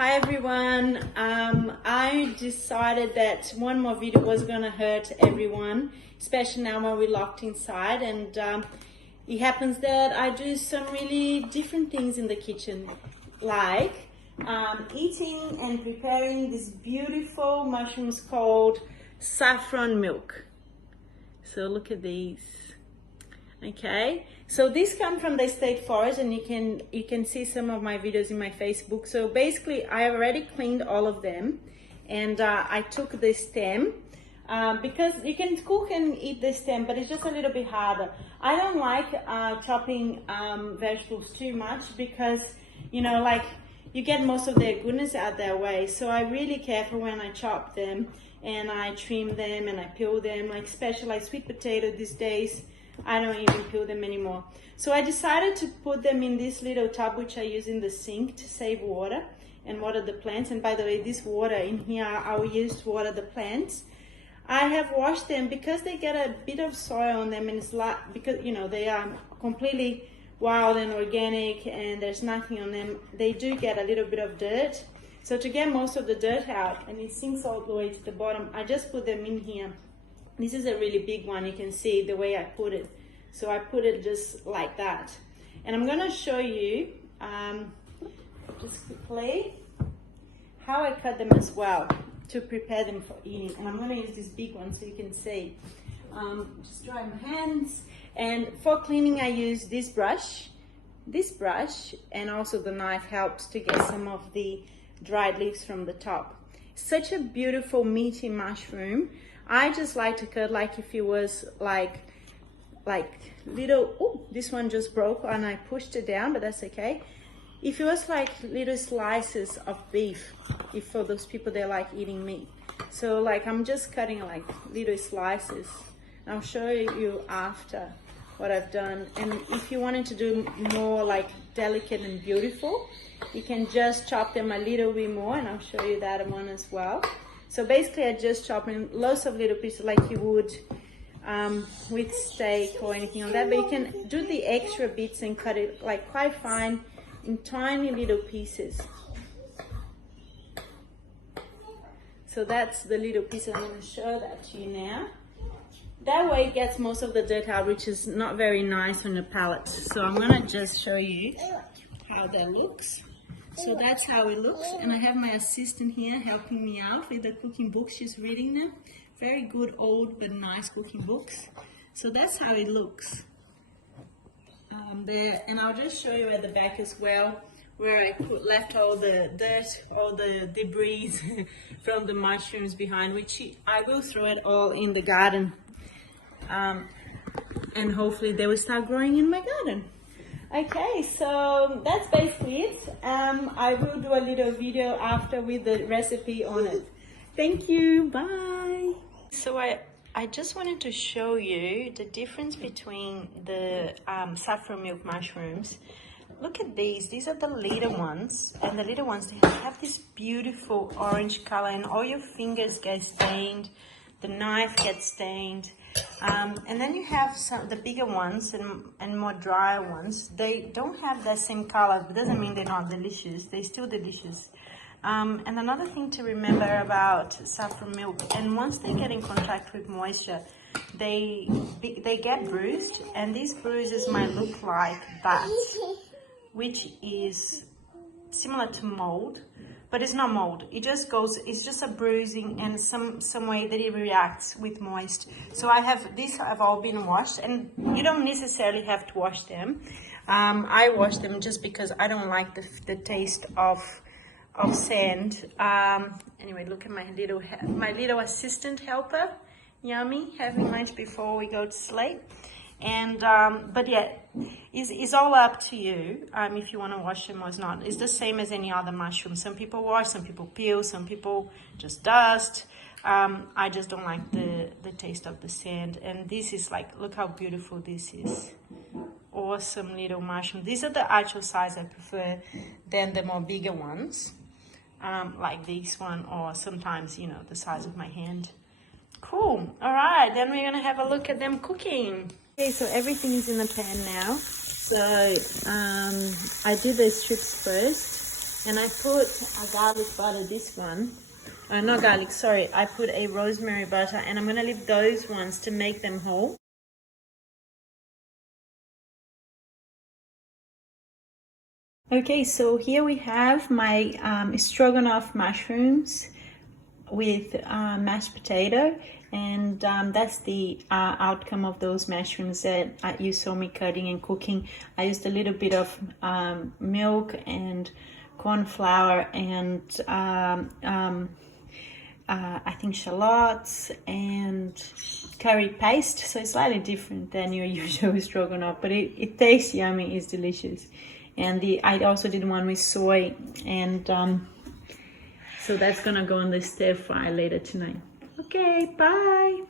Hi everyone. I decided that one more video was gonna hurt everyone, especially now when we're locked inside, and it happens that I do some really different things in the kitchen, like eating and preparing these beautiful mushrooms called saffron milk. So look at these. Okay, so these come from the state forest, and you can see some of my videos in my Facebook. So basically I already cleaned all of them, and I took the stem because you can cook and eat the stem, but it's just a little bit harder. I don't like chopping vegetables too much because, you know, like, you get most of their goodness out that way. So I'm really careful when I chop them, and I trim them and I peel them, like especially like sweet potato these days. I don't even peel them anymore. So I decided to put them in this little tub, which I use in the sink to save water and water the plants. And by the way, this water in here I will use to water the plants. I have washed them because they get a bit of soil on them, and it's like, because, you know, they are completely wild and organic and there's nothing on them. They do get a little bit of dirt. So to get most of the dirt out, and it sinks all the way to the bottom, I just put them in here. This is a really big one. You can see the way I put it. So I put it just like that. And I'm gonna show you, just quickly, how I cut them as well to prepare them for eating. And I'm gonna use this big one so you can see. Just dry my hands. And for cleaning, I use this brush, and also the knife helps to get some of the dried leaves from the top. Such a beautiful meaty mushroom. I just like to cut like if it was like little, oh, this one just broke and I pushed it down, but that's okay. If it was like little slices of beef, if for those people that like eating meat. So like I'm just cutting like little slices. I'll show you after what I've done. And if you wanted to do more like delicate and beautiful, you can just chop them a little bit more, and I'll show you that one as well. So basically I just chop in lots of little pieces like you would with steak or anything like that, but you can do the extra bits and cut it like quite fine in tiny little pieces. So that's the little piece. I'm going to show that to you now. That way it gets most of the dirt out, which is not very nice on the palate. So I'm going to just show you how that looks. So that's how it looks, and I have my assistant here helping me out with the cooking books. She's reading them. Very good, old but nice cooking books. So that's how it looks there. And I'll just show you at the back as well, where I left all the dirt, all the debris from the mushrooms behind, which I will throw it all in the garden. And hopefully they will start growing in my garden. Okay, so that's basically it. I will do a little video after with the recipe on it. Thank you, bye. So I just wanted to show you the difference between the saffron milk mushrooms. Look at these are the little ones, and the little ones, they have this beautiful orange color, and all your fingers get stained, the knife gets stained. And then you have the bigger ones and more dry ones. They don't have that same color, but doesn't mean they're not delicious. They're still delicious. And another thing to remember about saffron milk, and once they get in contact with moisture, they get bruised, and these bruises might look like that, which is similar to mold. But it's not mold. It just goes, it's just a bruising and some way that it reacts with moist. So these have all been washed, and you don't necessarily have to wash them. I wash them just because I don't like the taste of sand. Anyway, look at my little assistant helper, Yummy, having lunch before we go to sleep. And but yeah, it's all up to you if you want to wash them or not. It's the same as any other mushroom. Some people wash, some people peel, some people just dust. I just don't like the taste of the sand. And this is like, look how beautiful this is. Awesome little mushroom. These are the actual size I prefer than the more bigger ones, like this one, or sometimes, you know, the size of my hand. Cool. All right, then we're gonna have a look at them cooking. Okay, so everything is in the pan now. So I do the strips first. And I put a garlic butter, this one. Not garlic, sorry. I put a rosemary butter, and I'm gonna leave those ones to make them whole. Okay, so here we have my stroganoff mushrooms with mashed potato, and that's the outcome of those mushrooms that you saw me cutting and cooking. I used a little bit of milk and corn flour and I think shallots and curry paste, so it's slightly different than your usual stroganoff, but it tastes yummy, it's delicious. And I also did one with soy, and so that's gonna go on the stir fry later tonight. Okay, bye.